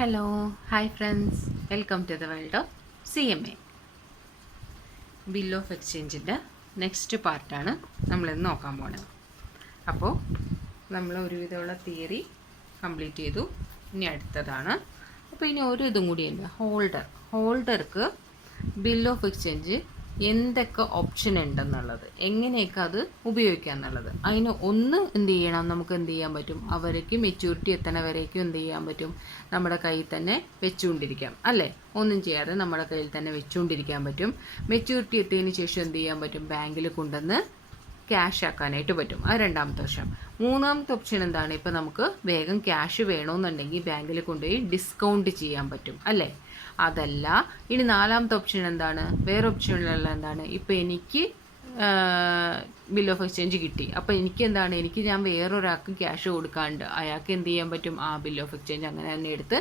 Hello hi friends, welcome to the world of CMA. Bill of എക്സ്ചേഞ്ചിൻ്റെ next പാർട്ടാണ് നമ്മളിന്ന് നോക്കാൻ പോകുന്നത്. അപ്പോൾ നമ്മൾ ഒരുവിധമുള്ള തിയറി കംപ്ലീറ്റ് ചെയ്തു. ഇനി അടുത്തതാണ്. അപ്പോൾ ഇനി ഒരു ഇതും കൂടിയുണ്ട്, ഹോൾഡർക്ക് ബിൽ ഓഫ് എക്സ്ചേഞ്ച് എന്തൊക്കെ ഓപ്ഷൻ ഉണ്ടെന്നുള്ളത്, എങ്ങനെയൊക്കെ അത് ഉപയോഗിക്കുക എന്നുള്ളത്. അതിന് ഒന്ന് എന്ത് ചെയ്യണം, നമുക്ക് എന്ത് ചെയ്യാൻ പറ്റും, അവർക്ക് മെച്യൂരിറ്റി എത്തണ വരേക്കും എന്ത് ചെയ്യാൻ പറ്റും, നമ്മുടെ കയ്യിൽ തന്നെ വെച്ചുകൊണ്ടിരിക്കാം അല്ലേ. ഒന്നും ചെയ്യാതെ നമ്മുടെ കയ്യിൽ തന്നെ വെച്ചുകൊണ്ടിരിക്കാൻ പറ്റും. മെച്യൂരിറ്റി എത്തിയതിന് ശേഷം എന്ത് ചെയ്യാൻ പറ്റും, ബാങ്കിൽ കൊണ്ടുവന്ന് ക്യാഷ് ആക്കാനായിട്ട് പറ്റും. അത് രണ്ടാമത്തെ ഓപ്ഷൻ. മൂന്നാമത്തെ ഓപ്ഷൻ എന്താണ്, ഇപ്പോൾ നമുക്ക് വേഗം ക്യാഷ് വേണമെന്നുണ്ടെങ്കിൽ ബാങ്കിൽ കൊണ്ടുപോയി ഡിസ്കൗണ്ട് ചെയ്യാൻ പറ്റും അല്ലേ. അതല്ല, ഇനി നാലാമത്തെ ഓപ്ഷൻ എന്താണ്, വേറെ ഓപ്ഷനിലുള്ള എന്താണ്, ഇപ്പോൾ എനിക്ക് ബിൽ ഓഫ് എക്സ്ചേഞ്ച് കിട്ടി, അപ്പോൾ എനിക്ക് എന്താണ്, ഞാൻ വേറൊരാൾക്ക് ക്യാഷ് കൊടുക്കാണ്ട് അയാൾക്ക് എന്ത് ചെയ്യാൻ പറ്റും, ആ ബിൽ ഓഫ് എക്സ്ചേഞ്ച് അങ്ങനെ തന്നെ എടുത്ത്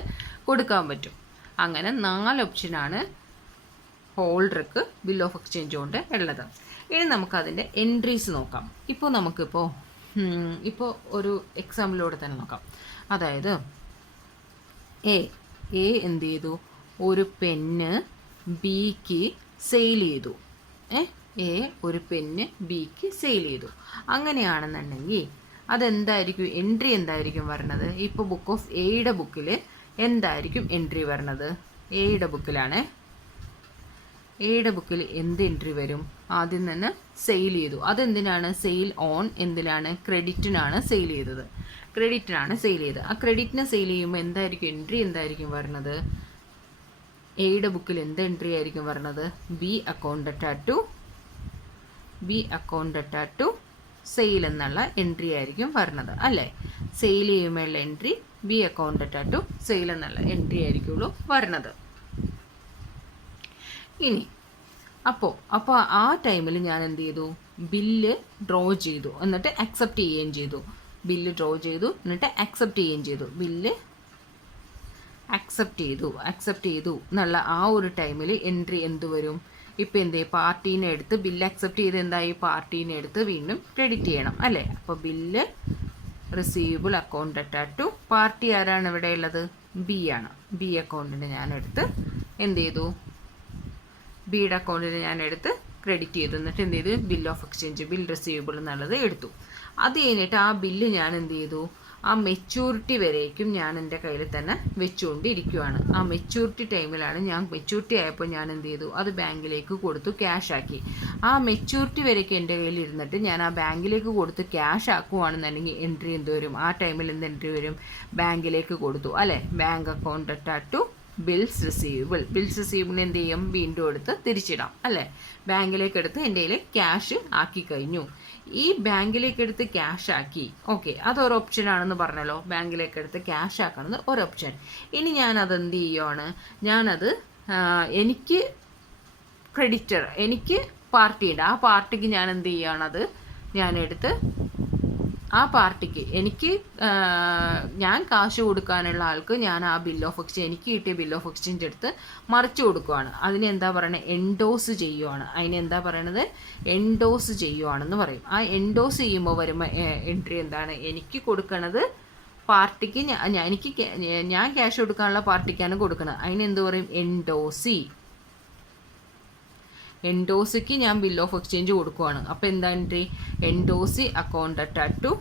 കൊടുക്കാൻ പറ്റും. അങ്ങനെ 4 ഓപ്ഷനാണ് ഹോൾഡർക്ക് ബിൽ ഓഫ് എക്സ്ചേഞ്ച് കൊണ്ട് ഉള്ളത്. ഇനി നമുക്കതിൻ്റെ എൻട്രീസ് നോക്കാം. ഇപ്പോൾ ഒരു എക്സാമ്പിളിലൂടെ തന്നെ നോക്കാം. അതായത് എ എന്ത് ചെയ്തു, ഒരു പെന്ന് ബിക്ക് സെയിൽ ചെയ്തു. ഒരു പെന്ന് ബിക്ക് സെയിൽ ചെയ്തു. അങ്ങനെയാണെന്നുണ്ടെങ്കിൽ അതെന്തായിരിക്കും, എൻട്രി എന്തായിരിക്കും വരണത്? ഇപ്പോൾ ബുക്ക് ഓഫ് എയുടെ ബുക്കിൽ എന്തായിരിക്കും എൻട്രി വരണത്? എയുടെ ബുക്കിലാണ്. എയുടെ ബുക്കിൽ എന്ത് എൻട്രി വരും? ആദ്യം തന്നെ സെയിൽ ചെയ്തു. അതെന്തിനാണ്? സെയിൽ ഓൺ എന്തിനാണ്? ക്രെഡിറ്റിനാണ് സെയിൽ ചെയ്തത്. ആ ക്രെഡിറ്റിനെ സെയിൽ ചെയ്യുമ്പോൾ എന്തായിരിക്കും എൻട്രി, എന്തായിരിക്കും വരണത്? എയുടെ ബുക്കിൽ എന്ത് എൻട്രി ആയിരിക്കും വരണത്? ബി അക്കൗണ്ട് ടു സെയിൽ എന്നുള്ള എൻട്രി ആയിരിക്കും വരണത് അല്ലേ. സെയിൽ ചെയ്യുമ്പോഴുള്ള entry B account to sale എന്നുള്ള എൻട്രി ആയിരിക്കുള്ളൂ വരണത്. ഇനി അപ്പോൾ ആ ടൈമിൽ ഞാൻ എന്ത് ചെയ്തു, ബില്ല് ഡ്രോ ചെയ്തു, എന്നിട്ട് അക്സെപ്റ്റ് ചെയ്യുകയും ചെയ്തു. ബില്ല് ഡ്രോ ചെയ്തു, എന്നിട്ട് അക്സെപ്റ്റ് ചെയ്യുകയും ചെയ്തു. ബില്ല് അക്സെപ്റ്റ് ചെയ്തു എന്നുള്ള ആ ഒരു ടൈമിൽ എൻട്രി എന്ത് വരും? ഇപ്പം എന്ത് ചെയ്യും, പാർട്ടീനെ എടുത്ത് ബില്ല് അക്സെപ്റ്റ് ചെയ്ത് എന്തായി, പാർട്ടീനെ എടുത്ത് വീണ്ടും ക്രെഡിറ്റ് ചെയ്യണം അല്ലേ. അപ്പോൾ bill receivable account to party ആരാണ് ഇവിടെ ഉള്ളത്? ബി ആണ്. ബി അക്കൗണ്ടിന് ഞാൻ എടുത്ത് എന്ത് ചെയ്തു, ബിയുടെ അക്കൗണ്ടിന് ഞാൻ എടുത്ത് ക്രെഡിറ്റ് ചെയ്തു. എന്നിട്ട് എന്ത് ചെയ്തു, bill of exchange, bill receivable എന്നുള്ളത് എടുത്തു. അത് കഴിഞ്ഞിട്ട് ആ ബില്ല് ഞാൻ എന്ത് ചെയ്തു, ആ മെച്യൂരിറ്റി വരേക്കും ഞാൻ എൻ്റെ കയ്യിൽ തന്നെ വെച്ചുകൊണ്ടിരിക്കുകയാണ്. ആ മെച്യൂരിറ്റി ടൈമിലാണ് മെച്യൂരിറ്റി ആയപ്പോൾ ഞാൻ എന്ത് ചെയ്തു, അത് ബാങ്കിലേക്ക് കൊടുത്തു, ക്യാഷ് ആക്കി. ആ മെച്യൂരിറ്റി വരേക്കും എൻ്റെ കയ്യിൽ ഇരുന്നിട്ട് ഞാൻ ആ ബാങ്കിലേക്ക് കൊടുത്ത് ക്യാഷ് ആക്കുവാണെന്നുണ്ടെങ്കിൽ എൻട്രി എന്ത് വരും? ആ ടൈമിൽ എന്ത് എൻട്രി വരും? ബാങ്കിലേക്ക് കൊടുത്തു അല്ലേ. Bank account to bills receivable എന്ത് ചെയ്യും, വീണ്ടും എടുത്ത് തിരിച്ചിടാം അല്ലേ. ബാങ്കിലേക്ക് എടുത്ത് എൻ്റെ കയ്യിൽ ക്യാഷ് ആക്കി കഴിഞ്ഞു. ഈ ബാങ്കിലേക്ക് എടുത്ത് ക്യാഷ് ആക്കി, ഓക്കെ, അതൊരു ഓപ്ഷൻ ആണെന്ന് പറഞ്ഞല്ലോ. ബാങ്കിലേക്ക് എടുത്ത് ക്യാഷ് ആക്കണത് ഒരു ഓപ്ഷൻ. ഇനി ഞാനത് എന്ത് ചെയ്യുവാണ്, എനിക്ക് ക്രെഡിറ്റർ, എനിക്ക് പാർട്ടിയുണ്ട്. ആ പാർട്ടിക്ക് ഞാൻ എന്ത് ചെയ്യുകയാണത്, ഞാനെടുത്ത് ആ പാർട്ടിക്ക് ഞാൻ കാശ് കൊടുക്കാനുള്ള ആൾക്ക് ഞാൻ ആ ബിൽ ഓഫ് എക്സ്ചേഞ്ച്, എനിക്ക് കിട്ടിയ ബിൽ ഓഫ് എക്സ്ചേഞ്ച് എടുത്ത് മറിച്ച് കൊടുക്കുകയാണ്. അതിനെന്താ പറയണത്? എൻഡോസ് ചെയ്യുവാണ്. അതിനെന്താ പറയണത്? എൻഡോസ് ചെയ്യുവാണെന്ന് പറയും. ആ എൻഡോസ് ചെയ്യുമ്പോൾ വരുമ്പോൾ എൻട്രി എന്താണ്, എനിക്ക് കൊടുക്കണത് പാർട്ടിക്ക്, ഞാൻ ക്യാഷ് കൊടുക്കാനുള്ള പാർട്ടിക്കാണ് കൊടുക്കുന്നത്. അതിനെന്ത് പറയും? എൻഡോസിക്ക് ഞാൻ ബിൽ ഓഫ് എക്സ്ചേഞ്ച് കൊടുക്കുവാണ്. അപ്പോൾ എന്താ entry? Endorsee account to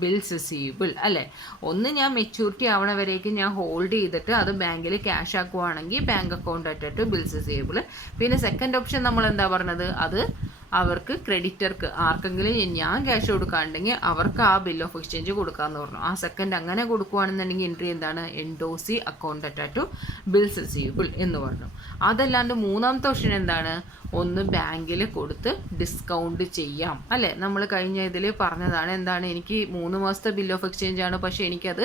bills receivable അല്ലേ. ഒന്ന് ഞാൻ മെച്യൂരിറ്റി ആവണ വരേക്കും ഞാൻ ഹോൾഡ് ചെയ്തിട്ട് അത് ബാങ്കിൽ ക്യാഷ് ആക്കുവാണെങ്കിൽ bank account to bills receivable. പിന്നെ സെക്കൻഡ് ഓപ്ഷൻ നമ്മൾ എന്താ പറഞ്ഞത്, അത് അവർക്ക് ക്രെഡിറ്റർക്ക് ആർക്കെങ്കിലും ഞാൻ ക്യാഷ് കൊടുക്കാണ്ടെങ്കിൽ അവർക്ക് ആ ബിൽ ഓഫ് എക്സ്ചേഞ്ച് കൊടുക്കാമെന്ന് പറഞ്ഞു. ആ സെക്കൻഡ് അങ്ങനെ കൊടുക്കുകയാണെന്നുണ്ടെങ്കിൽ എൻട്രി എന്താണ്? Endorsee account to bills receivable എന്ന് പറഞ്ഞു. അതല്ലാണ്ട് മൂന്നാമത്തെ ഓപ്ഷൻ എന്താണ്? ഒന്ന് ബാങ്കിൽ കൊടുത്ത് ഡിസ്കൗണ്ട് ചെയ്യാം അല്ലേ. നമ്മൾ കഴിഞ്ഞ ഇതിൽ പറഞ്ഞതാണ് എന്താണ്, എനിക്ക് 3 മാസത്തെ ബിൽ ഓഫ് എക്സ്ചേഞ്ച് ആണ്, പക്ഷേ എനിക്കത്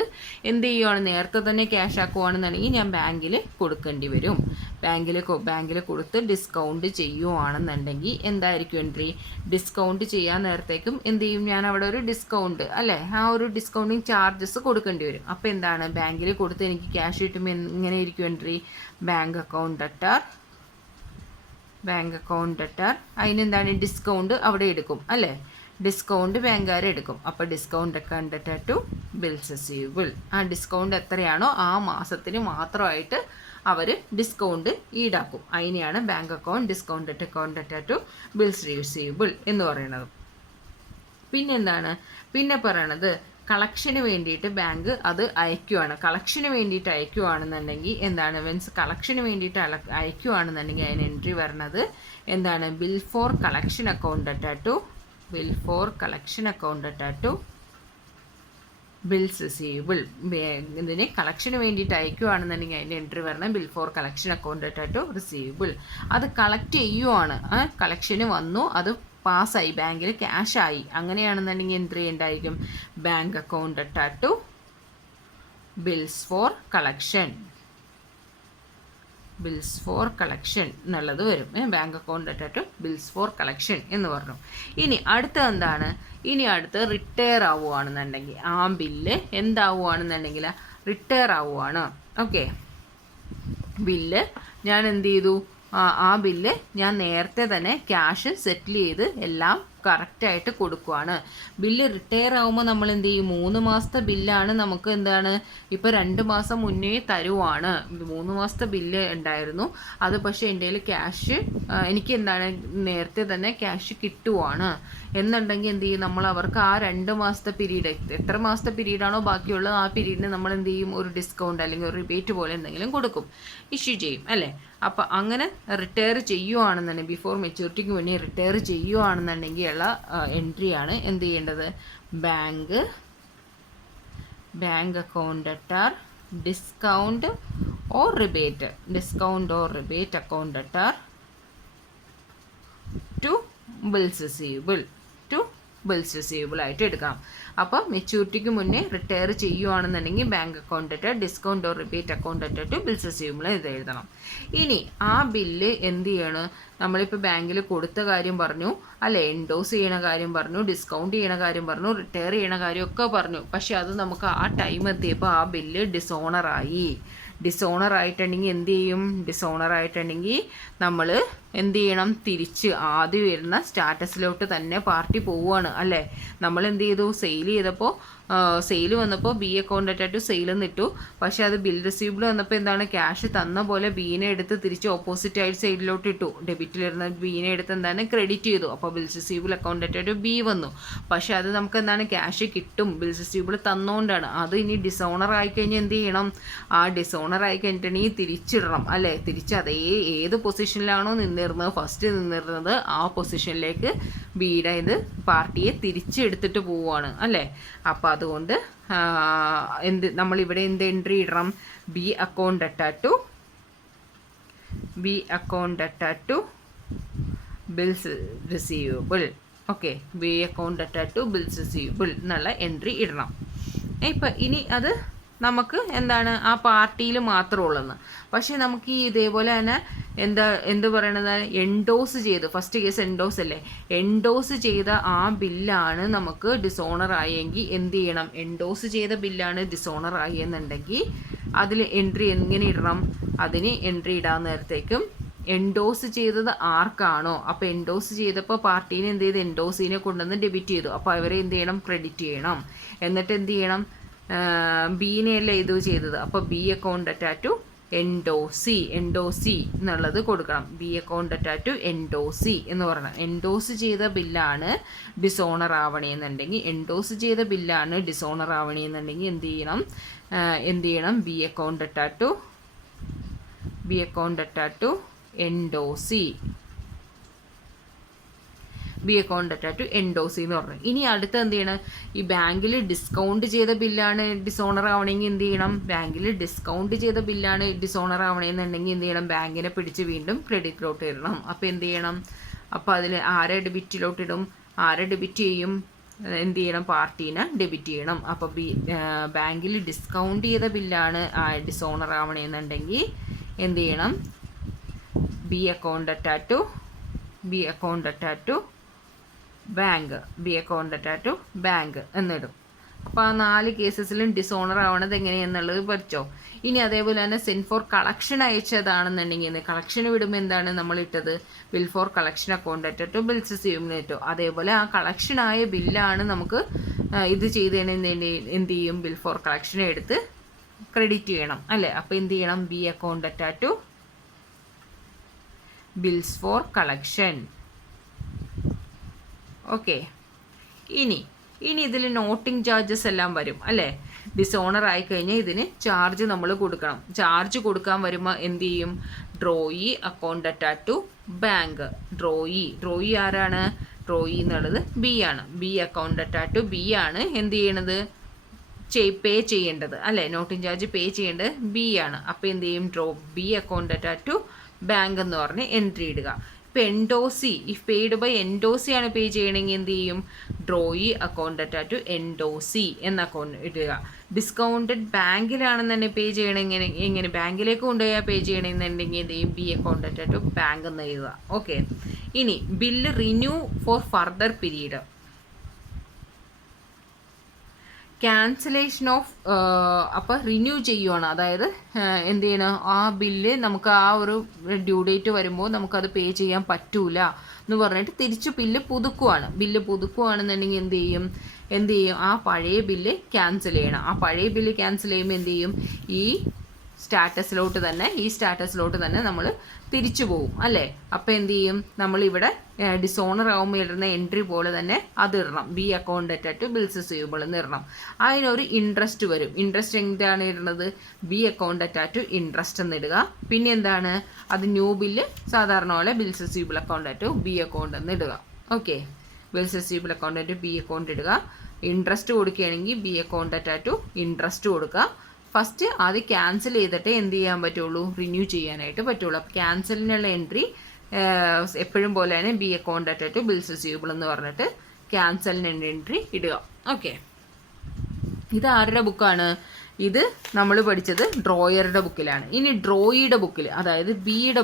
എന്ത് ചെയ്യുവാണ്, നേരത്തെ തന്നെ ക്യാഷ് ആക്കുവാണെന്നുണ്ടെങ്കിൽ ഞാൻ ബാങ്കിൽ കൊടുക്കേണ്ടി വരും. ബാങ്കിൽ കൊടുത്ത് ഡിസ്കൗണ്ട് ചെയ്യുവാണെന്നുണ്ടെങ്കിൽ എന്തായിരിക്കും എൻട്രി? ഡിസ്കൗണ്ട് ചെയ്യാൻ നേരത്തേക്കും എന്ത് ചെയ്യും, ഞാൻ അവിടെ ഒരു ഡിസ്കൗണ്ട് അല്ലേ, ആ ഒരു ഡിസ്കൗണ്ടിങ് ചാർജസ് കൊടുക്കേണ്ടി വരും. അപ്പോൾ എന്താണ്, ബാങ്കിൽ കൊടുത്ത് എനിക്ക് ക്യാഷ് കിട്ടുമ്പോൾ എങ്ങനെ ഇരിക്കും എൻട്രി? ബാങ്ക് അക്കൗണ്ട് അതിനെന്താണ്, ഡിസ്കൗണ്ട് അവിടെ എടുക്കും അല്ലേ. ഡിസ്കൗണ്ട് ബാങ്കുകാർ എടുക്കും. അപ്പോൾ discount account to bills receivable. ആ ഡിസ്കൗണ്ട് എത്രയാണോ ആ മാസത്തിന് മാത്രമായിട്ട് അവർ ഡിസ്കൗണ്ട് ഈടാക്കും. അതിനെയാണ് bank account discount account to bills receivable എന്ന് പറയുന്നത്. പിന്നെന്താണ് പിന്നെ പറയണത്, കളക്ഷന് വേണ്ടിയിട്ട് ബാങ്ക് അത് അയക്കുവാണ്. കളക്ഷന് വേണ്ടിയിട്ട് അയക്കുവാണെന്നുണ്ടെങ്കിൽ എന്താണ്, മീൻസ് കളക്ഷന് വേണ്ടിയിട്ട് അയക്കുവാണെന്നുണ്ടെങ്കിൽ അതിന് എൻട്രി വരണത് എന്താണ്, bill for collection account to bill for collection account to bills receivable. ഇതിന് കളക്ഷന് വേണ്ടിയിട്ട് അയക്കുവാണെന്നുണ്ടെങ്കിൽ അതിൻ്റെ എൻട്രി വരണം bill for collection account to receivable. അത് കളക്ട് ചെയ്യുവാണ്, കളക്ഷന് വന്നു, അത് പാസ്സായി, ബാങ്കിൽ ക്യാഷായി, അങ്ങനെയാണെന്നുണ്ടെങ്കിൽ എൻട്രി ഉണ്ടായിരിക്കും bank account to bills for collection. Bills for collection എന്നുള്ളത് വരും. Bank account to bills for collection എന്ന് പറഞ്ഞു. ഇനി അടുത്ത എന്താണ്, ഇനി അടുത്ത് റിട്ടയർ ആവുകയാണെന്നുണ്ടെങ്കിൽ ആ ബില്ല് എന്താവുകയാണെന്നുണ്ടെങ്കിൽ റിട്ടയർ ആവുകയാണ്. ഓക്കെ, ബില്ല് ഞാൻ എന്ത് ചെയ്തു, ആ ബില്ല് ഞാൻ നേരത്തെ തന്നെ ക്യാഷ് സെറ്റിൽ ചെയ്ത് എല്ലാം കറക്റ്റായിട്ട് കൊടുക്കുവാണ്. ബില്ല് റിട്ടയർ ആകുമ്പോൾ നമ്മൾ എന്ത് ചെയ്യും, 3 മാസത്തെ ബില്ലാണ് നമുക്ക് എന്താണ് ഇപ്പോൾ 2 മാസം മുന്നേ തരുവാണ്. 3 മാസത്തെ ബില്ല് ഉണ്ടായിരുന്നു, അത് പക്ഷേ എൻ്റെ കയ്യിൽ ക്യാഷ് എനിക്ക് എന്താണ് നേരത്തെ തന്നെ ക്യാഷ് കിട്ടുവാണ് എന്നുണ്ടെങ്കിൽ എന്ത് ചെയ്യും, നമ്മൾ അവർക്ക് ആ 2 മാസത്തെ പീരീഡ്, എത്ര മാസത്തെ പീരീഡാണോ ബാക്കിയുള്ളത് ആ പീരീഡിന് നമ്മൾ എന്ത് ചെയ്യും, ഒരു ഡിസ്കൗണ്ട് അല്ലെങ്കിൽ ഒരു റിബേറ്റ് പോലെ എന്തെങ്കിലും കൊടുക്കും, ഇഷ്യൂ ചെയ്യും അല്ലേ. അപ്പോൾ അങ്ങനെ റിട്ടയർ ചെയ്യുവാണെന്നുണ്ടെങ്കിൽ ബിഫോർ മെച്യൂരിറ്റിക്ക് മുന്നേ റിട്ടയർ ചെയ്യുവാണെന്നുണ്ടെങ്കിൽ ഉള്ള എൻട്രിയാണ് എന്ത് ചെയ്യേണ്ടത്, bank account at discount or rebate account at to bills receivable ആയിട്ട് എടുക്കാം. അപ്പോൾ മെച്യൂരിറ്റിക്ക് മുന്നേ റിട്ടയർ ചെയ്യുവാണെന്നുണ്ടെങ്കിൽ bank account at discount or rebate account at to bills receivable ഇത് എഴുതണം. ഇനി ആ ബില്ല് എന്ത് ചെയ്യണം, നമ്മളിപ്പോൾ ബാങ്കിൽ കൊടുത്ത കാര്യം പറഞ്ഞു അല്ലെ, എൻഡോസ് ചെയ്യണ കാര്യം പറഞ്ഞു, ഡിസ്കൗണ്ട് ചെയ്യണ കാര്യം പറഞ്ഞു, റിട്ടയർ ചെയ്യണ കാര്യമൊക്കെ പറഞ്ഞു. പക്ഷെ അത് നമുക്ക് ആ ടൈം എത്തിയപ്പോൾ ആ ബില്ല് ഡിസോണർ ആയിട്ടുണ്ടെങ്കിൽ എന്ത് ചെയ്യും, നമ്മൾ എന്ത് ചെയ്യണം, തിരിച്ച് ആദ്യം വരുന്ന സ്റ്റാറ്റസിലോട്ട് തന്നെ പാർട്ടി പോവുകയാണ് അല്ലേ. നമ്മൾ എന്ത് ചെയ്തു, സെയിൽ ചെയ്തപ്പോൾ സെയിൽ വന്നപ്പോൾ ബി അക്കൗണ്ട് അറ്റാറ്റ് സെയിൽ എന്നിട്ടു, പക്ഷേ അത് ബിൽ റിസീവബിൾ വന്നപ്പോൾ എന്താണ്, ക്യാഷ് തന്ന പോലെ ബീനെ എടുത്ത് തിരിച്ച് ഓപ്പോസിറ്റ് ആയിട്ട് സൈഡിലോട്ട് ഇട്ടു. ഡെബിറ്റിലിരുന്ന ബീനെ എടുത്ത് എന്താണ് ക്രെഡിറ്റ് ചെയ്തു. അപ്പോൾ ബിൽ റിസീവബിൾ അക്കൗണ്ട് അറ്റാറ്റ് ബി വന്നു. പക്ഷേ അത് നമുക്ക് എന്താണ് ക്യാഷ് കിട്ടും, ബിൽ റിസീവബിൾ തന്നുകൊണ്ടാണ്. അത് ഇനി ഡിസോണർ ആയിക്കഴിഞ്ഞാൽ എന്ത് ചെയ്യണം, ആ ഡിസോണർ ആയി കഴിഞ്ഞിട്ടുണ്ടെങ്കിൽ തിരിച്ചിടണം അല്ലേ. തിരിച്ച് അതേ ഏത് പൊസിഷനിലാണോ ഫസ്റ്റ് നിന്നിരുന്നത് ആ പൊസിഷനിലേക്ക് ബീയുടെ ഇത് പാർട്ടിയെ തിരിച്ചെടുത്തിട്ട് പോവുകയാണ് അല്ലേ. അപ്പോൾ അതുകൊണ്ട് നമ്മളിവിടെ എന്ത് എൻട്രി ഇടണം, B account at to bills receivable. Okay, B account at to bills receivable എന്നുള്ള എൻട്രി ഇടണം. ഇപ്പം ഇനി അത് നമുക്ക് എന്താണ് ആ പാർട്ടിയിൽ മാത്രമുള്ളതെന്ന്. പക്ഷേ നമുക്ക് ഈ ഇതേപോലെ തന്നെ എന്ത് പറയണത്, എൻഡോസ് ചെയ്ത്, ഫസ്റ്റ് കേസ് എൻഡോസ് അല്ലേ, എൻഡോസ് ചെയ്ത ആ ബില്ലാണ് നമുക്ക് ഡിസോണർ ആയെങ്കിൽ എന്ത് ചെയ്യണം, എൻഡോസ് ചെയ്ത ബില്ലാണ് ഡിസോണർ ആയി എന്നുണ്ടെങ്കിൽ അതിൽ എൻട്രി എങ്ങനെ ഇടണം, അതിന് എൻട്രി ഇടാൻ നേരത്തേക്കും എൻഡോസ് ചെയ്തത് ആർക്കാണോ, അപ്പോൾ എൻഡോസ് ചെയ്തപ്പോൾ പാർട്ടീനെ എന്ത് ചെയ്ത് എൻഡോസിനെ കൊണ്ടുവന്ന് ഡെബിറ്റ് ചെയ്തു. അപ്പോൾ അവരെ എന്ത് ചെയ്യണം, ക്രെഡിറ്റ് ചെയ്യണം. എന്നിട്ട് എന്ത് ചെയ്യണം, ബീനെയല്ലേ ഇത് ചെയ്തത്, അപ്പോൾ ബി അക്കൗണ്ട് അറ്റാറ്റ് ടു എൻഡോസി എന്നുള്ളത് കൊടുക്കണം. ബി അക്കൗണ്ട് അറ്റാറ്റ് ടു എൻഡോസി എന്ന് പറയണം. എൻഡോസ് ചെയ്ത ബില്ലാണ് ഡിസോണർ ആവണമെന്നുണ്ടെങ്കിൽ എന്ത് ചെയ്യണം, ബി അക്കൗണ്ട് അറ്റാറ്റ് ടു എൻഡോസി എന്ന് പറഞ്ഞു. ഇനി അടുത്ത് എന്ത് ചെയ്യണം, ഈ ബാങ്കിൽ ഡിസ്കൗണ്ട് ചെയ്ത ബില്ലാണ് ഡിസോണർ ആവണമെങ്കിൽ എന്ത് ചെയ്യണം, ആവണമെന്നുണ്ടെങ്കിൽ എന്ത് ചെയ്യണം, ബാങ്കിനെ പിടിച്ച് വീണ്ടും ക്രെഡിറ്റിലോട്ട് ഇടണം. അപ്പോൾ എന്ത് ചെയ്യണം, അപ്പോൾ അതിൽ ആരെ ഡെബിറ്റ് ചെയ്യും, എന്ത് ചെയ്യണം, പാർട്ടീനെ ഡെബിറ്റ് ചെയ്യണം. അപ്പോൾ ബാങ്കിൽ ഡിസ്കൗണ്ട് ചെയ്ത ബില്ലാണ് ഡിസോണർ ആവണമെന്നുണ്ടെങ്കിൽ എന്ത് ചെയ്യണം, B account at to bank എന്നിടും. അപ്പോൾ ആ 4 കേസസിലും ഡിസോണർ ആവണത് എങ്ങനെയാണെന്നുള്ളത് പഠിച്ചോ. ഇനി അതേപോലെ തന്നെ സെൻഡ് ഫോർ കളക്ഷൻ അയച്ചതാണെന്നുണ്ടെങ്കിൽ കളക്ഷൻ വിടുമ്പോൾ എന്താണ് നമ്മൾ ഇട്ടത്, bill for collection account at bills സ്യൂമിനേറ്റോ. അതേപോലെ ആ കളക്ഷനായ ബില്ലാണ് നമുക്ക് ഇത് ചെയ്തതിന് എന്ത് ചെയ്യും, ബിൽ ഫോർ കളക്ഷനെ എടുത്ത് ക്രെഡിറ്റ് ചെയ്യണം അല്ലേ. അപ്പോൾ എന്ത് ചെയ്യണം, B account at to bills for collection. Okay. ഇനി ഇതിൽ നോട്ടിംഗ് ചാർജസ് എല്ലാം വരും അല്ലേ. ഡിസോണർ ആയിക്കഴിഞ്ഞാൽ ഇതിന് ചാർജ് നമ്മൾ കൊടുക്കണം. ചാർജ് കൊടുക്കാൻ വരുമ്പോൾ എന്ത് ചെയ്യും, drawee account at to bank. Drawee ആരാണ്, ഡ്രോയി എന്നുള്ളത് ബി ആണ്. ബി അക്കൗണ്ട് അറ്റാറ്റു ബി ആണ് എന്ത് ചെയ്യണത്, പേ ചെയ്യേണ്ടത് അല്ലേ. നോട്ടിംഗ് ചാർജ് പേ ചെയ്യേണ്ടത് ബി ആണ്. അപ്പോൾ എന്ത് ചെയ്യും, ബി അക്കൗണ്ട് അറ്റാറ്റു ബാങ്ക് എന്ന് പറഞ്ഞ് എൻട്രി ഇടുക. ഇപ്പോൾ endorsee, if paid by endorsee ആണ് പേ ചെയ്യണമെങ്കിൽ എന്ത് ചെയ്യും, ഡ്രോയി അക്കൗണ്ട് അറ്റാറ്റു എൻഡോസി എന്ന അക്കൗണ്ട് ഇടുക. ഡിസ്കൗണ്ടഡ് ബാങ്കിലാണെന്ന് പേ ചെയ്യണമെങ്കിൽ എങ്ങനെ, ബാങ്കിലേക്ക് കൊണ്ടുപോയാൽ പേ ചെയ്യണമെന്നുണ്ടെങ്കിൽ എന്ത് ചെയ്യും, ബി അക്കൗണ്ട് അറ്റാറ്റു ബാങ്ക് എന്ന് എഴുതുക. ഓക്കെ. ഇനി bill renew four further period. Cancellation of, അപ്പോൾ റിന്യൂ ചെയ്യുവാണ്. അതായത് എന്ത് ചെയ്യണം, ആ ബില്ല് നമുക്ക് ആ ഒരു ഡ്യൂ ഡേറ്റ് വരുമ്പോൾ നമുക്കത് പേ ചെയ്യാൻ പറ്റൂല എന്ന് പറഞ്ഞിട്ട് തിരിച്ച് ബില്ല് പുതുക്കുവാണെന്നുണ്ടെങ്കിൽ എന്ത് ചെയ്യും, ആ പഴയ ബില്ല് ക്യാൻസൽ ചെയ്യണം. ആ പഴയ ബില്ല് ക്യാൻസൽ ചെയ്യുമ്പോൾ എന്ത് ചെയ്യും, ഈ സ്റ്റാറ്റസിലോട്ട് തന്നെ നമ്മൾ തിരിച്ചു പോകും അല്ലേ. അപ്പോൾ എന്ത് ചെയ്യും, നമ്മളിവിടെ ഡിസോണർ ആകുമ്പോൾ ഇടുന്ന എൻട്രി പോലെ തന്നെ അത് ഇടണം, B account at to bills receivable എന്ന് ഇടണം. അതിനൊരു ഇൻട്രസ്റ്റ് വരും. ഇൻട്രസ്റ്റ് എന്താണ് ഇടുന്നത്, ബി അക്കൗണ്ട് അറ്റാറ്റു ഇൻട്രസ്റ്റ് എന്ന് ഇടുക. പിന്നെ എന്താണ്, അത് ന്യൂ ബില്ല് സാധാരണ പോലെ bills receivable account at B account എന്ന് ഇടുക. Okay. Bills receivable account at B account ഇടുക. ഇൻട്രസ്റ്റ് കൊടുക്കുകയാണെങ്കിൽ ബി അക്കൗണ്ട് അറ്റാറ്റു ഇൻട്രസ്റ്റ് കൊടുക്കുക. ഫസ്റ്റ് അത് ക്യാൻസൽ ചെയ്തിട്ട് എന്ത് ചെയ്യാൻ പറ്റുള്ളൂ, റിന്യൂ ചെയ്യാനായിട്ട് പറ്റുള്ളൂ. അപ്പോൾ ക്യാൻസലിനുള്ള എൻട്രി എപ്പോഴും പോലെ തന്നെ B account at to bills receivable എന്ന് പറഞ്ഞിട്ട് ക്യാൻസലിനുള്ള എൻട്രി ഇടുക. ഓക്കെ. ഇത് ആരുടെ ബുക്കാണ്, ഇത് നമ്മൾ പഠിച്ചത് ഡ്രോയറുടെ ബുക്കിലാണ്. ഇനി ഡ്രോയിയുടെ ബുക്കിൽ, അതായത് ബിയുടെ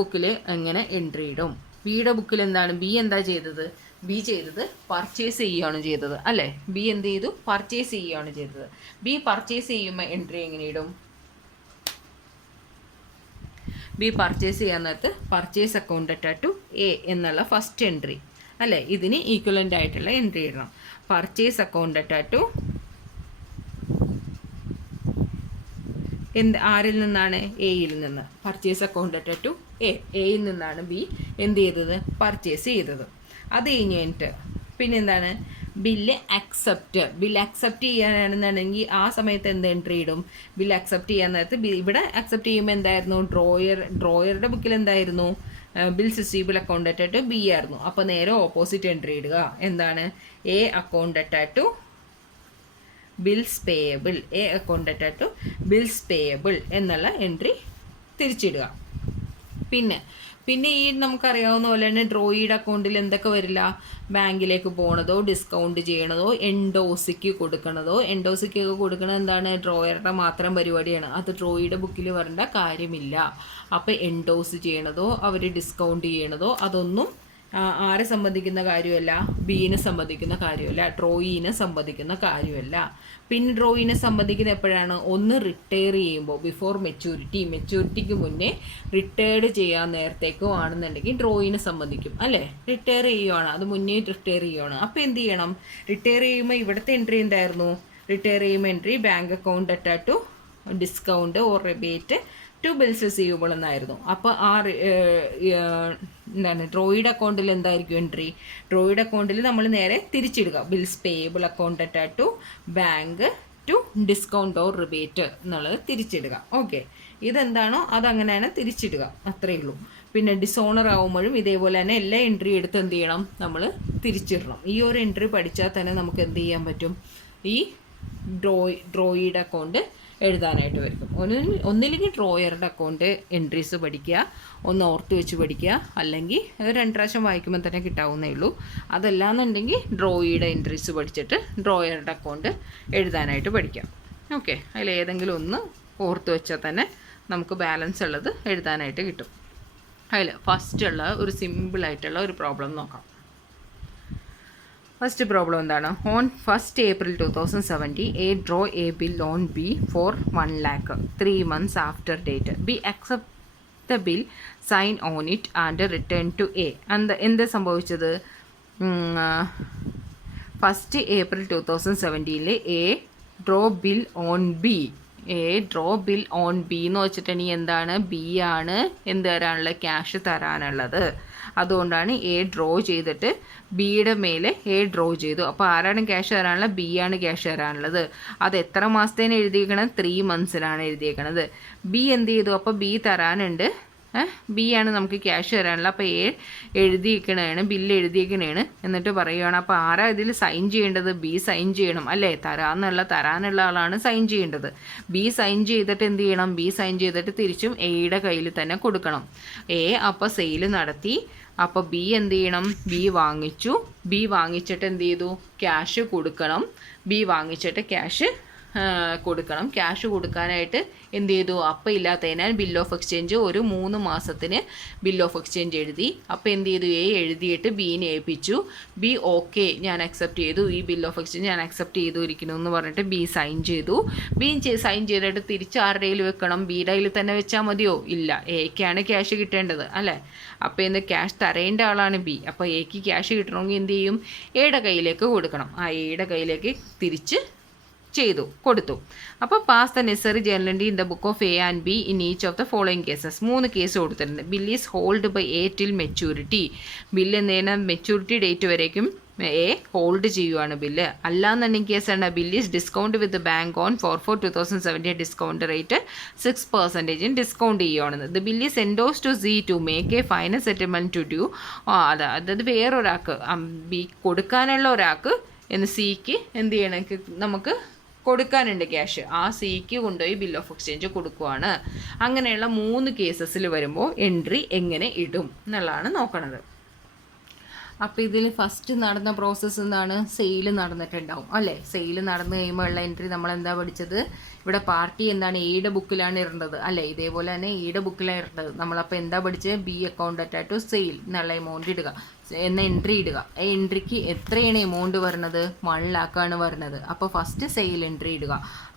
ബുക്കിൽ എങ്ങനെ എൻട്രി ഇടും. ബിയുടെ ബുക്കിൽ എന്താണ്, ബി ചെയ്തത് പർച്ചേസ് ചെയ്യുകയാണ് ചെയ്തത് അല്ലേ. ബി എന്ത് ചെയ്തു, പർച്ചേസ് ചെയ്യുകയാണ് ചെയ്തത്. ബി പർച്ചേസ് ചെയ്യുമ്പോൾ എൻട്രി എങ്ങനെ ഇടും, ബി പർച്ചേസ് ചെയ്യാൻ നേരത്ത് പർച്ചേസ് അക്കൗണ്ട് അറ്റാറ്റു എ എന്നുള്ള ഫസ്റ്റ് എൻട്രി അല്ലേ, ഇതിന് ഈക്വലൻ്റ് ആയിട്ടുള്ള എൻട്രി ഇടണം. പർച്ചേസ് അക്കൗണ്ട് അറ്റാറ്റു ആരിൽ നിന്നാണ്, എയിൽ നിന്ന്. പർച്ചേസ് അക്കൗണ്ട് അറ്റാറ്റു എയിൽ നിന്നാണ് ബി എന്ത് ചെയ്തത്, പർച്ചേസ് ചെയ്തത്. അത് കഴിഞ്ഞിട്ട് പിന്നെന്താണ്, ബില്ല് അക്സെപ്റ്റ് ചെയ്യാനാണെന്നുണ്ടെങ്കിൽ ആ സമയത്ത് എന്ത് എൻട്രി ഇടും, ബില്ല് അക്സെപ്റ്റ് ചെയ്യാൻ നേരത്ത് ഇവിടെ അക്സെപ്റ്റ് ചെയ്യുമ്പോൾ എന്തായിരുന്നു, ഡ്രോയറുടെ ബുക്കിൽ എന്തായിരുന്നു, bills receivable account at to B ആയിരുന്നു. അപ്പോൾ നേരെ ഓപ്പോസിറ്റ് എൻട്രി ഇടുക. എന്താണ്, A account at to bills payable, A account at to bills payable എന്നുള്ള എൻട്രി തിരിച്ചിടുക. പിന്നെ ഈ നമുക്കറിയാവുന്ന പോലെ തന്നെ ഡ്രോയിയുടെ അക്കൗണ്ടിൽ എന്തൊക്കെ വരില്ല, ബാങ്കിലേക്ക് പോകണതോ ഡിസ്കൗണ്ട് ചെയ്യണതോ എൻഡോസിക്ക് കൊടുക്കണതോ. എൻഡോസിക്കൊക്കെ കൊടുക്കണത് എന്താണ്, ഡ്രോയറുടെ മാത്രം പരിപാടിയാണ്. അത് ഡ്രോയിയുടെ ബുക്കിൽ വരേണ്ട കാര്യമില്ല. അപ്പോൾ എൻഡോസ് ചെയ്യണതോ അവർ ഡിസ്കൗണ്ട് ചെയ്യണതോ അതൊന്നും ആരെ സംബന്ധിക്കുന്ന കാര്യമല്ല, ബീനെ സംബന്ധിക്കുന്ന കാര്യമല്ല, ഡ്രോയിനെ സംബന്ധിക്കുന്ന കാര്യമല്ല. പിന്നെ ഡ്രോയിനെ സംബന്ധിക്കുന്ന എപ്പോഴാണ്, ഒന്ന് റിട്ടയർ ചെയ്യുമ്പോൾ, ബിഫോർ മെച്യൂരിറ്റിക്ക് മുന്നേ റിട്ടയർഡ് ചെയ്യാൻ നേരത്തേക്കോ ആണെന്നുണ്ടെങ്കിൽ ഡ്രോയിനെ സംബന്ധിക്കും അല്ലേ. റിട്ടയർ ചെയ്യുവാണ്, അത് മുന്നേ റിട്ടയർ ചെയ്യുവാണ്. അപ്പോൾ എന്ത് ചെയ്യണം, റിട്ടയർ ചെയ്യുമ്പോൾ ഇവിടുത്തെ എൻട്രി എന്തായിരുന്നു, റിട്ടയർ ചെയ്യുമ്പോൾ entry bank account at to discount or rebate to bills receivable എന്നായിരുന്നു. അപ്പോൾ എന്താണ്, ഡ്രോയിഡ് അക്കൗണ്ടിൽ എന്തായിരിക്കും എൻട്രി, ഡ്രോയിഡ് അക്കൗണ്ടിൽ നമ്മൾ നേരെ തിരിച്ചിടുക, bills payable account at to bank to discount or rebate എന്നുള്ളത് തിരിച്ചിടുക. ഓക്കെ. ഇതെന്താണോ അതങ്ങനെയാണ് തിരിച്ചിടുക, അത്രയേ ഉള്ളൂ. പിന്നെ ഡിസോണർ ആവുമ്പോഴും ഇതേപോലെ തന്നെ എല്ലാ എൻട്രി എടുത്ത് എന്ത് ചെയ്യണം, നമ്മൾ തിരിച്ചിടണം. ഈ ഒരു എൻട്രി പഠിച്ചാൽ തന്നെ നമുക്ക് എന്ത് ചെയ്യാൻ പറ്റും, ഈ ഡ്രോയിഡ് അക്കൗണ്ട് എഴുതാനായിട്ട് വരും. ഒന്നില്ലെങ്കിൽ ഡ്രോയറുടെ അക്കൗണ്ട് എൻട്രീസ് പഠിക്കുക, ഒന്ന് ഓർത്ത് വെച്ച് പഠിക്കുക, അല്ലെങ്കിൽ 2 പ്രാവശ്യം വായിക്കുമ്പോൾ തന്നെ കിട്ടാവുന്നേ ഉള്ളൂ. അതല്ലാന്നുണ്ടെങ്കിൽ ഡ്രോയിയുടെ എൻട്രീസ് പഠിച്ചിട്ട് ഡ്രോയറുടെ അക്കൗണ്ട് എഴുതാനായിട്ട് പഠിക്കാം. ഓക്കെ. അതിലേതെങ്കിലും ഒന്ന് ഓർത്ത് വെച്ചാൽ തന്നെ നമുക്ക് ബാലൻസ് ഉള്ളത് എഴുതാനായിട്ട് കിട്ടും. അതിൽ ഫസ്റ്റുള്ള ഒരു സിമ്പിളായിട്ടുള്ള ഒരു പ്രോബ്ലം നോക്കാം. ഫസ്റ്റ് പ്രോബ്ലം എന്താണ്? On 1st April 2070 A draw a bill on B for 1 lakh 3 months after date. B accept the bill, sign on it and return to A. എന്ത് സംഭവിച്ചത്? 1st April 2017 A draw bill on B. Draw bill on B എന്ന് വെച്ചിട്ടുണ്ടെങ്കിൽ എന്താണ്? B ആണ് എന്ത് തരാനുള്ളത്? Cash തരാനുള്ളത്. അതുകൊണ്ടാണ് A draw ചെയ്തിട്ട് ബിയുടെ മേലെ എ ഡ്രോ ചെയ്തു. അപ്പോൾ ആരാണ് ക്യാഷ് തരാനുള്ളത്? ബി ആണ് ക്യാഷ് തരാനുള്ളത്. അത് എത്ര മാസത്തേന് എഴുതിയേക്കണം? 3 monthsനാണ് എഴുതിയേക്കണത്. ബി എന്ത് ചെയ്തു? അപ്പോൾ ബി തരാനുണ്ട്, ബി ആണ് നമുക്ക് ക്യാഷ് തരാനുള്ളത്. അപ്പോൾ എ എഴുതിയിരിക്കണതാണ്, ബില്ല് എഴുതിയിരിക്കണതാണ്. എന്നിട്ട് പറയുകയാണ് അപ്പോൾ ആരാ ഇതിൽ സൈൻ ചെയ്യേണ്ടത്? ബി സൈൻ ചെയ്യണം അല്ലേ? തരാനുള്ള ആളാണ് സൈൻ ചെയ്യേണ്ടത്. ബി സൈൻ ചെയ്തിട്ട് എന്ത് ചെയ്യണം? ബി സൈൻ ചെയ്തിട്ട് തിരിച്ചും എയുടെ കയ്യിൽ തന്നെ കൊടുക്കണം. എ അപ്പോൾ സെയിൽ നടത്തി. അപ്പോൾ ബി എന്ത് ചെയ്യണം? ബി വാങ്ങിച്ചു. ബി വാങ്ങിച്ചിട്ട് എന്ത് ചെയ്തു? ക്യാഷ് കൊടുക്കണം. ബി വാങ്ങിച്ചിട്ട് ക്യാഷ് കൊടുക്കണം. ക്യാഷ് കൊടുക്കാനായിട്ട് എന്ത് ചെയ്തു? അപ്പം ഇല്ലാത്തതിനാൽ ബിൽ ഓഫ് എക്സ്ചേഞ്ച് ഒരു 3 മാസത്തിന് ബിൽ ഓഫ് എക്സ്ചേഞ്ച് എഴുതി. അപ്പോൾ എന്ത് ചെയ്തു? എ എഴുതിയിട്ട് ബീനെ ഏൽപ്പിച്ചു. ബി ഓക്കെ ഞാൻ അക്സെപ്റ്റ് ചെയ്തു, ഈ ബിൽ ഓഫ് എക്സ്ചേഞ്ച് ഞാൻ അക്സെപ്റ്റ് ചെയ്തിരിക്കുന്നു എന്ന് പറഞ്ഞിട്ട് ബി സൈൻ ചെയ്തു. ബി സൈൻ ചെയ്തിട്ട് തിരിച്ച് ആരുടെ കയ്യിൽ വെക്കണം? ബിയുടെ കയ്യിൽ തന്നെ വെച്ചാൽ മതിയോ? ഇല്ല, എക്കാണ് ക്യാഷ് കിട്ടേണ്ടത് അല്ലേ? അപ്പോൾ എന്ത്? ക്യാഷ് തരേണ്ട ആളാണ് ബി. അപ്പോൾ എക്ക് ക്യാഷ് കിട്ടണമെങ്കിൽ എന്ത് ചെയ്യും? എയുടെ കയ്യിലേക്ക് കൊടുക്കണം. ആ എയുടെ കയ്യിലേക്ക് തിരിച്ച് കൊടുത്തു. അപ്പോൾ pass the necessary journal entry in the book of A and B in each of the following cases. 3 case കൊടുത്തിട്ടുണ്ട്. Bill is hold by A till maturity. Bill എന്തെയ്യണം? മെച്യൂരിറ്റി ഡേറ്റ് വരേക്കും എ ഹോൾഡ് ചെയ്യുവാണ് bill. അല്ലാന്നുണ്ടെങ്കിൽ കേസാണ് bill is discount with bank on 4/4/2017 discount rate 6% discount ചെയ്യുവാണെന്ന്. The bill is endorse to C to make a final settlement to due. അതായത് വേറൊരാൾക്ക്, B കൊടുക്കാനുള്ള ഒരാൾക്ക് സിക്ക് എന്ത് ചെയ്യണം? നമുക്ക് കൊടുക്കാനുണ്ട് ക്യാഷ്. ആ സിക്ക് കൊണ്ടുപോയി ബിൽ ഓഫ് എക്സ്ചേഞ്ച് കൊടുക്കുവാണ്. അങ്ങനെയുള്ള 3 കേസസിൽ വരുമ്പോൾ എൻട്രി എങ്ങനെ ഇടും എന്നുള്ളതാണ് നോക്കണത്. അപ്പോൾ ഇതിൽ ഫസ്റ്റ് നടന്ന പ്രോസസ്സ് എന്താണ്? സെയിൽ നടന്നിട്ടുണ്ടാവും അല്ലേ? സെയിൽ നടന്നു കഴിയുമ്പോൾ ഉള്ള എൻട്രി നമ്മൾ എന്താ പഠിച്ചത്? ഇവിടെ പാർട്ടി എന്താണ്? എയുടെ ബുക്കിലാണ് ഇടേണ്ടത് അല്ലേ? ഇതേപോലെ തന്നെ എയുടെ ബുക്കിലാണ് ഇടേണ്ടത്. നമ്മളപ്പോൾ എന്താ പഠിച്ചത്? B account attach to sale എന്നുള്ള എമൗണ്ട് ഇടുക എന്ന എൻട്രി ഇടുക. എൻട്രിക്ക് എത്രയാണ് എമൗണ്ട് വരുന്നത്? 1 lakh ആണ് വരുന്നത്. അപ്പോൾ ഫസ്റ്റ് സെയിൽ എൻട്രി ഇടുക.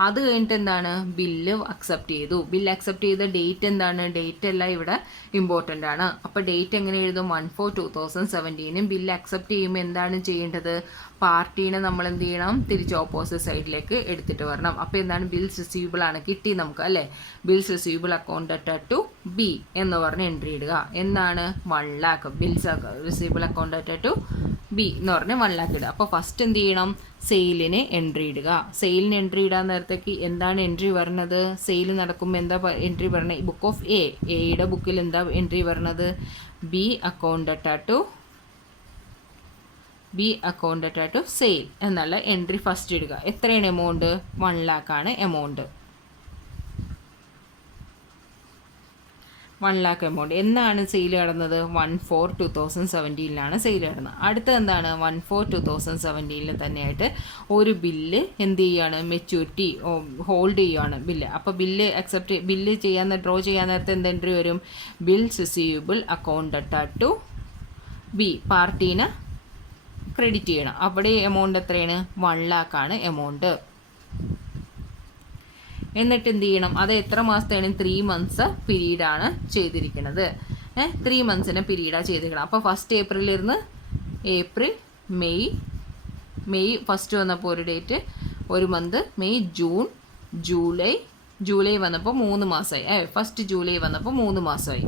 അത് കഴിഞ്ഞിട്ട് എന്താണ്? ബില്ല് അക്സെപ്റ്റ് ചെയ്തു. ബില്ല് അക്സെപ്റ്റ് ചെയ്ത ഡേറ്റ് എന്താണ്? ഡേറ്റ് എല്ലാം ഇവിടെ ഇമ്പോർട്ടൻ്റ് ആണ്. അപ്പോൾ ഡേറ്റ് എങ്ങനെ എഴുതും? 1/4/2017. ബില്ല് അക്സെപ്റ്റ് ചെയ്യുമ്പോൾ എന്താണ് ചെയ്യേണ്ടത്? പാർട്ടീനെ നമ്മൾ എന്ത് ചെയ്യണം? തിരിച്ച് ഓപ്പോസിറ്റ് സൈഡിലേക്ക് എടുത്തിട്ട് വരണം. അപ്പോൾ എന്താണ്? ബിൽസ് റിസീവബിൾ ആണ് കിട്ടി നമുക്ക് അല്ലേ? Bills receivable account attach to B എന്ന് പറഞ്ഞ് എൻട്രി ഇടുക. എന്താണ്? 1 lakh. Bills receivable account attach to B എന്ന് പറഞ്ഞ് 1 lakh ഇടുക. അപ്പോൾ ഫസ്റ്റ് എന്ത് ചെയ്യണം? സെയിലിന് എൻട്രി ഇടുക. സെയിലിന് എൻട്രി ഇടാൻ നേരത്തേക്ക് എന്താണ് എൻട്രി വരുന്നത്? സെയിൽ നടക്കുമ്പോൾ എന്താ എൻട്രി വരണത്? ബുക്ക് ഓഫ് എയുടെ ബുക്കിൽ എന്താ എൻട്രി വരുന്നത്? B account attach to sale എന്നുള്ള എൻട്രി ഫസ്റ്റ് ഇടുക. എത്രയാണ് എമൗണ്ട്? 1 lakh ആണ് എമൗണ്ട്. 1 lakh amount. എന്നാണ് സെയിൽ നടന്നത്? 1/4/2017 സെയിൽ നടന്നത്. അടുത്തത് എന്താണ്? 1/4/2017 തന്നെയായിട്ട് ഒരു ബില്ല് എന്ത് ചെയ്യുകയാണ്? മെച്യൂരിറ്റി ഹോൾഡ് ചെയ്യുകയാണ് ബില്ല്. അപ്പോൾ ബില്ല് ഡ്രോ ചെയ്യാൻ നേരത്തെ എന്ത് എൻട്രി വരും? Bills receivable account attach to B. പാർട്ടീനെ ക്രെഡിറ്റ് ചെയ്യണം. അവിടെ എമൗണ്ട് എത്രയാണ്? 1 lakh ആണ് എമൗണ്ട്. എന്നിട്ട് എന്ത് ചെയ്യണം? അത് എത്ര മാസത്തെയാണ്? 3 months പീരീഡാണ് ചെയ്തിരിക്കുന്നത്. 3 months പീരീഡാണ് ചെയ്തിരിക്കണം. അപ്പോൾ 1st April ഇരുന്ന് ഏപ്രിൽ, മെയ് ഫസ്റ്റ് വന്നപ്പോൾ ഒരു ഡേറ്റ്, ഒരു മന്ത്, മെയ്, ജൂൺ, ജൂലൈ വന്നപ്പോൾ 3 മാസമായി. 1st ജൂലൈ വന്നപ്പോൾ 3 മാസമായി.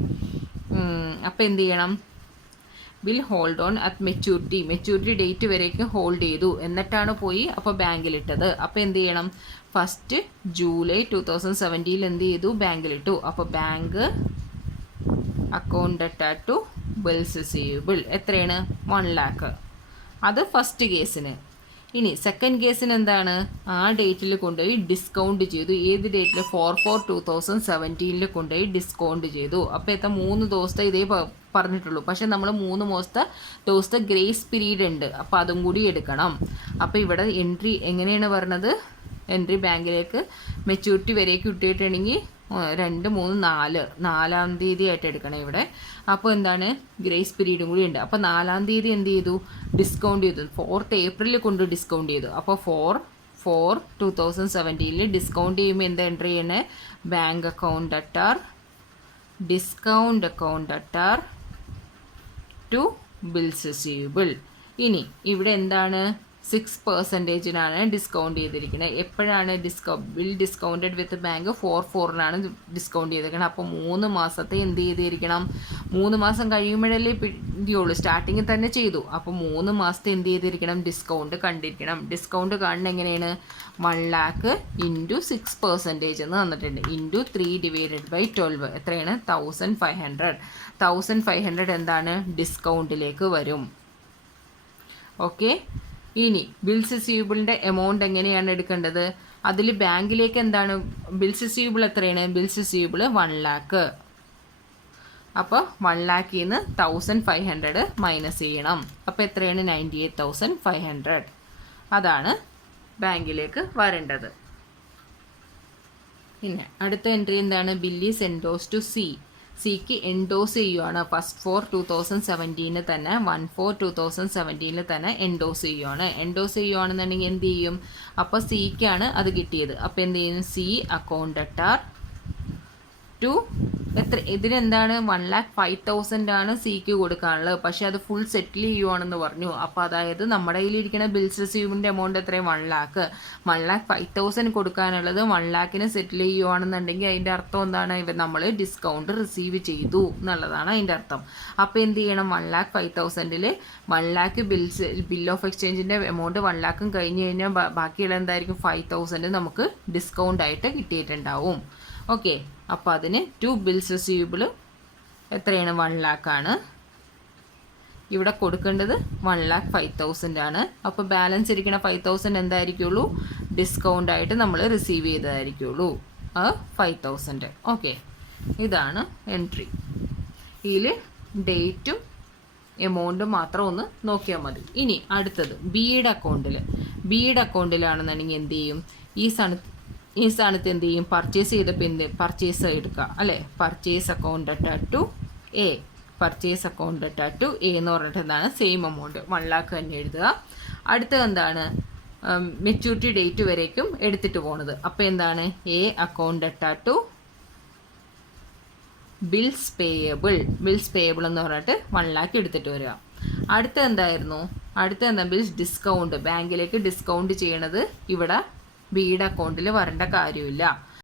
അപ്പോൾ എന്ത് ചെയ്യണം? Bill hold on at maturity date വരേക്കും ഹോൾഡ് ചെയ്തു. എന്നിട്ടാണ് പോയി അപ്പോൾ ബാങ്കിലിട്ടത്. അപ്പോൾ എന്ത് ചെയ്യണം? 1st ജൂലൈ 2017 എന്ത് ചെയ്തു? ബാങ്കിലിട്ടു. അപ്പോൾ bank account attach to bills receivable എത്രയാണ്? 1 lakh. അത് ഫസ്റ്റ് കേസിന്. ഇനി സെക്കൻഡ് കേസിന് എന്താണ്? ആ ഡേറ്റിൽ കൊണ്ടുപോയി ഡിസ്കൗണ്ട് ചെയ്തു. ഏത് ഡേറ്റിൽ? 4/4/2017 കൊണ്ടുപോയി ഡിസ്കൗണ്ട് ചെയ്തു. അപ്പോൾ എത്ര? 3 ദിവസത്തെ ഇതേ പറഞ്ഞിട്ടുള്ളൂ. പക്ഷേ നമ്മൾ 3 ദിവസത്തെ ഗ്രേസ് പീരീഡ് ഉണ്ട്. അപ്പോൾ അതും കൂടി എടുക്കണം. അപ്പോൾ ഇവിടെ എൻട്രി എങ്ങനെയാണ് പറഞ്ഞത്? എൻട്രി ബാങ്കിലേക്ക് മെച്യൂരിറ്റി വരേക്ക് ഇട്ടിട്ടുണ്ടെങ്കിൽ 2, 3, 4 4-ാം തീയതി ആയിട്ട് എടുക്കണം ഇവിടെ. അപ്പോൾ എന്താണ്, ഗ്രേസ് പീരീഡും കൂടി ഉണ്ട്. അപ്പോൾ 4-ാം തീയതി എന്ത് ചെയ്തു, ഡിസ്കൗണ്ട് ചെയ്തു. 4th ഏപ്രിലിൽ കൊണ്ട് ഡിസ്കൗണ്ട് ചെയ്തു. അപ്പോൾ 4/4/2017 ഡിസ്കൗണ്ട് ചെയ്യുമ്പോൾ എന്താ എൻട്രി ചെയ്യണേ, bank account at discount account at to bills receivable. ഇനി ഇവിടെ എന്താണ്, 6%-നാണ് ഡിസ്കൗണ്ട് ചെയ്തിരിക്കുന്നത്. എപ്പോഴാണ് ബിൽ ഡിസ്കൗണ്ടഡ് വിത്ത് ബാങ്ക് 4/4-നാണ് ഡിസ്കൗണ്ട് ചെയ്തിരിക്കുന്നത്. അപ്പോൾ 3 മാസത്തെ എന്ത് ചെയ്തിരിക്കണം, 3 മാസം കഴിയുമ്പോഴല്ലേ പിടിയുള്ളൂ, സ്റ്റാർട്ടിങ്ങിൽ തന്നെ ചെയ്തു. അപ്പോൾ 3 മാസത്തെ എന്ത് ചെയ്തിരിക്കണം, ഡിസ്കൗണ്ട് കണ്ടിരിക്കണം. ഡിസ്കൗണ്ട് കാണുന്നത് എങ്ങനെയാണ്, 1 lakh ഇൻറ്റു 6% എന്ന് തന്നിട്ടുണ്ട്, ഇൻറ്റു 3/12 എത്രയാണ്, 1500. 1500 എന്താണ്, ഡിസ്കൗണ്ടിലേക്ക് വരും. ഓക്കെ. ഇനി ബിൽസ് റിസീവബിളിൻ്റെ എമൗണ്ട് എങ്ങനെയാണ് എടുക്കേണ്ടത്, അതിൽ ബാങ്കിലേക്ക് എന്താണ്, ബിൽസ് റിസീവബിൾ എത്രയാണ്, ബിൽസ് റിസീവബിൾ 1 lakh. അപ്പോൾ 1 lakhൽ നിന്ന് 1500 മൈനസ് ചെയ്യണം. അപ്പോൾ എത്രയാണ്, 98,500. അതാണ് ബാങ്കിലേക്ക് വരേണ്ടത്. പിന്നെ അടുത്ത എൻട്രി എന്താണ്, bill is endorse to C. സിക്ക് എൻഡോസ് ചെയ്യുവാണ്. ഫസ്റ്റ് 4/2017 തന്നെ 1/4/2017 തന്നെ എൻഡോസ് ചെയ്യുവാണ്. എൻഡോസ് ചെയ്യുവാണെന്നുണ്ടെങ്കിൽ എന്ത് ചെയ്യും, അപ്പോൾ സിക്കാണ് അത് കിട്ടിയത്. അപ്പോൾ എന്ത് ചെയ്യും, സി അക്കൗണ്ട് അറ്റാർ ടു എത്ര, ഇതിനെന്താണ് 1,05,000 ആണ് സിക്ക് കൊടുക്കാനുള്ളത്. പക്ഷേ അത് ഫുൾ സെറ്റിൽ ചെയ്യുവാണെന്ന് പറഞ്ഞു. അപ്പോൾ അതായത് നമ്മുടെ കയ്യിലിരിക്കുന്ന ബിൽസ് റിസീവിൻ്റെ എമൗണ്ട് എത്രയും 1 lakh. 1,05,000 കൊടുക്കാനുള്ളത് 1 lakhന് സെറ്റിൽ ചെയ്യുവാണെന്നുണ്ടെങ്കിൽ അതിൻ്റെ അർത്ഥം എന്താണ്, നമ്മൾ ഡിസ്കൗണ്ട് റിസീവ് ചെയ്തു എന്നുള്ളതാണ് അതിൻ്റെ അർത്ഥം. അപ്പോൾ എന്ത് ചെയ്യണം, 1,05,000-ൽ 1 lakh ബിൽ ഓഫ് എക്സ്ചേഞ്ചിൻ്റെ എമൗണ്ട് 1 lakh കഴിഞ്ഞ് കഴിഞ്ഞാൽ ബാക്കിയുള്ള എന്തായിരിക്കും, 5,000 നമുക്ക് ഡിസ്കൗണ്ട് ആയിട്ട് കിട്ടിയിട്ടുണ്ടാവും. ഓക്കെ. അപ്പോൾ അതിന് ടു ബിൽസ് റിസീവബിൾ എത്രയാണ്, 1 lakh ആണ്. ഇവിടെ കൊടുക്കേണ്ടത് 1,05,000 ആണ്. അപ്പോൾ ബാലൻസ് ഇരിക്കുന്ന 5,000 എന്തായിരിക്കുള്ളൂ, ഡിസ്കൗണ്ട് ആയിട്ട് നമ്മൾ റിസീവ് ചെയ്തതായിരിക്കുള്ളൂ, 5,000. ഓക്കെ. ഇതാണ് എൻട്രി. ഇതിൽ ഡേറ്റും എമൗണ്ടും മാത്രം ഒന്ന് നോക്കിയാൽ മതി. ഇനി അടുത്തത് ബിയുടെ അക്കൗണ്ടിലാണെന്നുണ്ടെങ്കിൽ എന്ത് ചെയ്യും, ഈ സ്ഥാനത്ത് എന്ത് ചെയ്യും, പർച്ചേസ് ചെയ്തപ്പോൾ പർച്ചേസ് എടുക്കുക അല്ലേ, purchase account at to A. Purchase account at to A എന്ന് പറഞ്ഞിട്ട് എന്താണ്, സെയിം എമൗണ്ട് 1 lakh തന്നെ എഴുതുക. അടുത്തത് എന്താണ്, മെച്യൂരിറ്റി ഡേറ്റ് വരേക്കും എടുത്തിട്ട് പോണത്. അപ്പോൾ എന്താണ്, A account at to bills payable. Bills payable എന്ന് പറഞ്ഞിട്ട് 1 lakh എടുത്തിട്ട് വരിക. അടുത്ത എന്തായിരുന്നു, ബിൽസ് ഡിസ്കൗണ്ട്. ബാങ്കിലേക്ക് ഡിസ്കൗണ്ട് ചെയ്യണത് ഇവിടെ ബിയുടെ അക്കൗണ്ടിൽ വരേണ്ട കാര്യമില്ല.